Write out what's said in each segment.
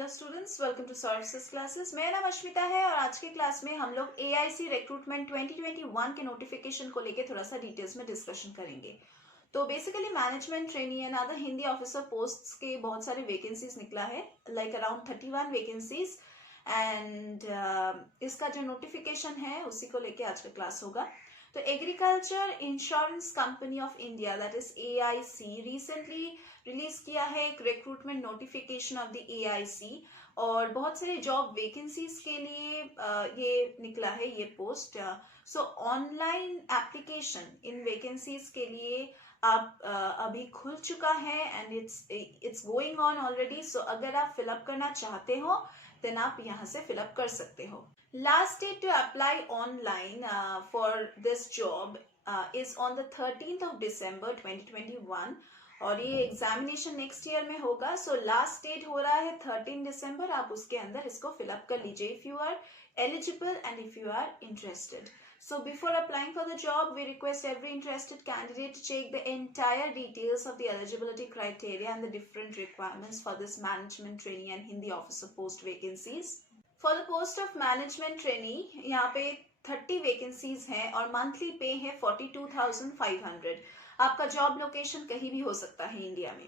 Hello students, welcome to sources classes. मेरा नाम अश्मिता है और आज के क्लास में हम लोग एआईसी रिक्रूटमेंट 2021 के नोटिफिकेशन को लेके थोड़ा सा डिटेल्स में डिस्कशन करेंगे। तो basically management trainee and other Hindi officer posts के बहुत सारे वैकेंसीज निकला है, लाइक अराउंड 31 वैकेंसीज। एंड इसका जो नोटिफिकेशन है उसी को लेके आज का क्लास होगा। तो agriculture insurance company of India, that is AIC, recently release किया है एक recruitment notification of the AIC और बहुत सारे जॉब वैकेंसीज के लिए ये निकला है ये post. So online application in vacancies के लिए आप अभी खुल चुका है and it's going on already. So अगर आप फिलअप करना चाहते हो देन आप यहाँ से फिलअप कर सकते हो। Last date to apply online for this job is on the 13th of December 2021 और ये एग्जामिनेशन नेक्स्ट ईयर में होगा। सो लास्ट डेट हो रहा है 13 दिसंबर। आप उसके अंदर इसको फिलअप कर लीजिए if you are eligible and if you are interested. So before applying for the job, we request every interested candidate to check the entire details of the eligibility criteria and the different requirements for this management trainee and Hindi officer post vacancies. For the post of management trainee, यहाँ पे 30 vacancies हैं और monthly पे है 42,500। आपका job location कहीं भी हो सकता है इंडिया में।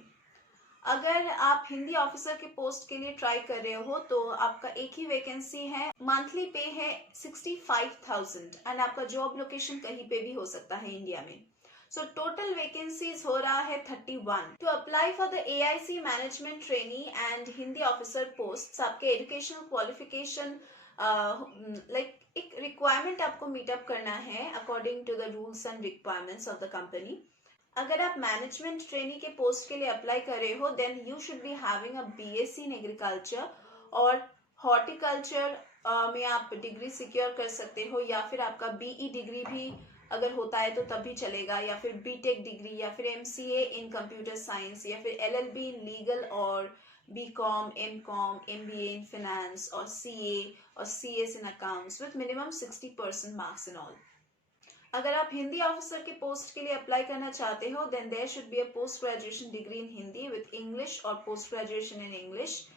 अगर आप हिंदी ऑफिसर के पोस्ट के लिए ट्राई कर रहे हो तो आपका एक ही वैकेंसी है, मंथली पे है 65,000 एंड आपका जॉब लोकेशन कहीं पे भी हो सकता है इंडिया में। सो टोटल वैकेंसीज हो रहा है 31। To apply for the AIC management trainee and Hindi officer post, आपके एजुकेशनल क्वालिफिकेशन लाइक एक रिक्वायरमेंट आपको मीटअप करना है according to the rules and requirements of the company. अगर आप मैनेजमेंट ट्रेनी के पोस्ट के लिए अप्लाई कर रहे हो then you should be having a BSc in agriculture और हॉर्टिकल्चर में आप डिग्री सिक्योर कर सकते हो, या फिर आपका बीई डिग्री भी अगर होता है तो तब भी चलेगा, या फिर बीटेक डिग्री, या फिर एमसीए इन कंप्यूटर साइंस, या फिर एलएलबी इन लीगल और BCom, MCom, MBA in finance और सीए और CS in accounts with minimum 60% marks in all. अगर आप हिंदी ऑफिसर के पोस्ट के लिए अप्लाई करना चाहते हो then there should be a post graduation degree in Hindi with English और post graduation in English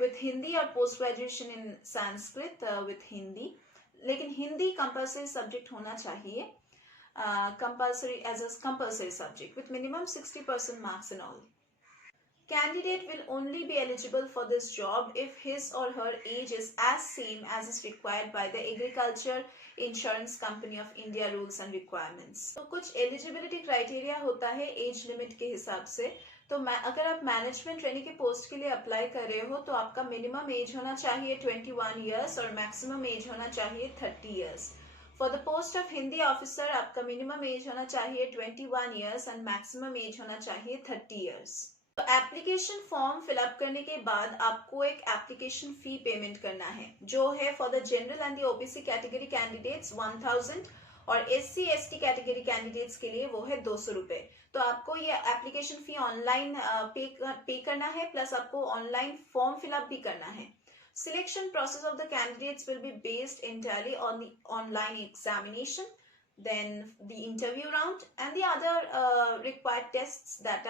with Hindi और post graduation in Sanskrit with Hindi. लेकिन हिंदी कंपल्सरी सब्जेक्ट होना चाहिए, compulsory as a compulsory subject with minimum 60% marks in all. Candidate will only be eligible for this job if his or her age is as same as is required by the Agriculture Insurance Company of India rules and requirements. तो कुछ eligibility criteria होता है age limit के हिसाब से। तो अगर आप मैनेजमेंट ट्रेनी के पोस्ट के लिए अप्लाई कर रहे हो तो आपका मिनिमम एज होना चाहिए 21 ईयर्स और मैक्सिमम एज होना चाहिए 30 years. For the post of Hindi officer आपका मिनिमम एज होना चाहिए 21 ईयर्स एंड मैक्सिमम एज होना चाहिए 30 ईयर्स। तो एप्लीकेशन फॉर्म फिलअप करने के बाद आपको एक एप्लीकेशन फी पेमेंट करना है, जो है for the general and the OBC category candidates 1000 और एससी एसटी कैटेगरी कैंडिडेट्स के लिए वो है 200 रुपए। तो आपको ये एप्लीकेशन फी ऑनलाइन पे करना है, प्लस आपको ऑनलाइन फॉर्म फिलअप भी करना है। Selection process of the candidates will be based entirely on the online examination, then the interview round and the other required tests that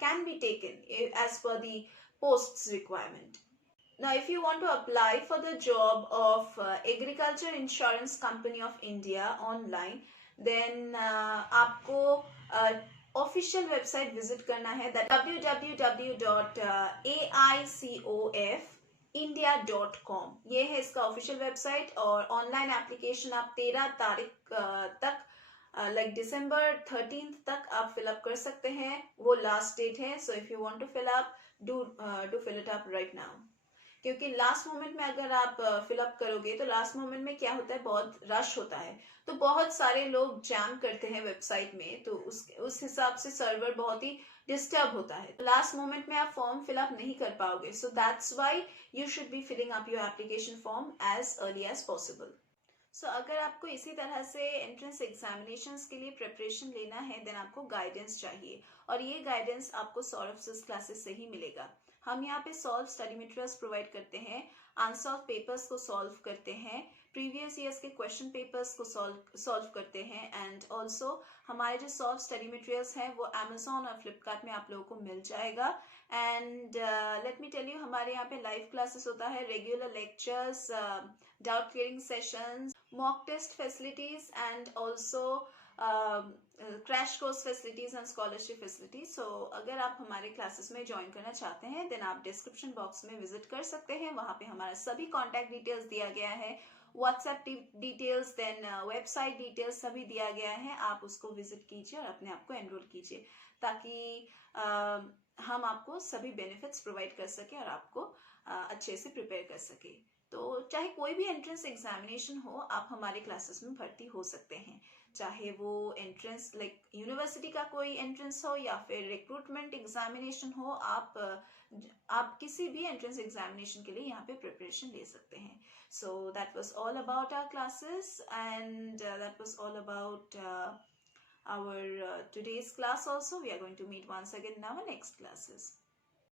can be taken as per the post's requirement. Now if you want to apply for the job of Agriculture Insurance Company of India online then आपको official website visit करना है, that www.aicofindia.com। ये है इसका official website और online application आप 13 तारीख तक लाइक दिसंबर 13 तक आप फिलअप कर सकते हैं, वो लास्ट डेट है। So if you want to fill up do fill it up right now, क्योंकि लास्ट मोमेंट में अगर आप फिलअप करोगे तो लास्ट मोमेंट में क्या होता है, बहुत रश होता है, तो बहुत सारे लोग जैम करते हैं वेबसाइट में, तो उस हिसाब से सर्वर बहुत ही डिस्टर्ब होता है। लास्ट मोमेंट में आप फॉर्म फिलअप नहीं कर पाओगे। So that's why you should be filling up your application form as early as possible. So अगर आपको इसी तरह से एंट्रेंस एग्जामिनेशंस के लिए प्रिपरेशन लेना है देन आपको गाइडेंस चाहिए और ये गाइडेंस आपको सौरभ सिस क्लासेस से ही मिलेगा। हम यहाँ पे सॉल्व स्टडी मटेरियल्स प्रोवाइड करते हैं, अनसॉल्व पेपर्स को सॉल्व करते हैं, प्रीवियस ईयर्स के क्वेश्चन पेपर्स को सॉल्व करते हैं, एंड ऑल्सो हमारे जो सॉल्व स्टडी मटेरियल्स हैं वो अमेजोन और फ्लिपकार्ट में आप लोगों को मिल जाएगा। And let me tell you, हमारे यहाँ पे लाइव क्लासेस होता है, regular lectures, doubt clearing sessions, mock test facilities and also crash course facilities and scholarship facilities. So अगर आप हमारे क्लासेस में ज्वाइन करना चाहते हैं देन आप डिस्क्रिप्शन बॉक्स में विजिट कर सकते हैं, वहाँ पे हमारा सभी कॉन्टैक्ट डिटेल्स दिया गया है, WhatsApp details, then website details सभी दिया गया है। आप उसको विजिट कीजिए और अपने आप को एनरोल कीजिए ताकि हम आपको सभी बेनिफिट्स प्रोवाइड कर सके और आपको अच्छे से प्रिपेयर कर सके। तो चाहे कोई भी एंट्रेंस एग्जामिनेशन हो, आप हमारे क्लासेस में भर्ती हो सकते हैं, चाहे वो एंट्रेंस लाइक यूनिवर्सिटी का कोई एंट्रेंस हो या फिर रिक्रूटमेंट एग्जामिनेशन हो। आप किसी भी एंट्रेंस एग्जामिनेशन के लिए यहाँ पे प्रिपरेशन ले सकते हैं। So that was all about our classes and that was all about our today's class also. We are going to meet once again in our next classes.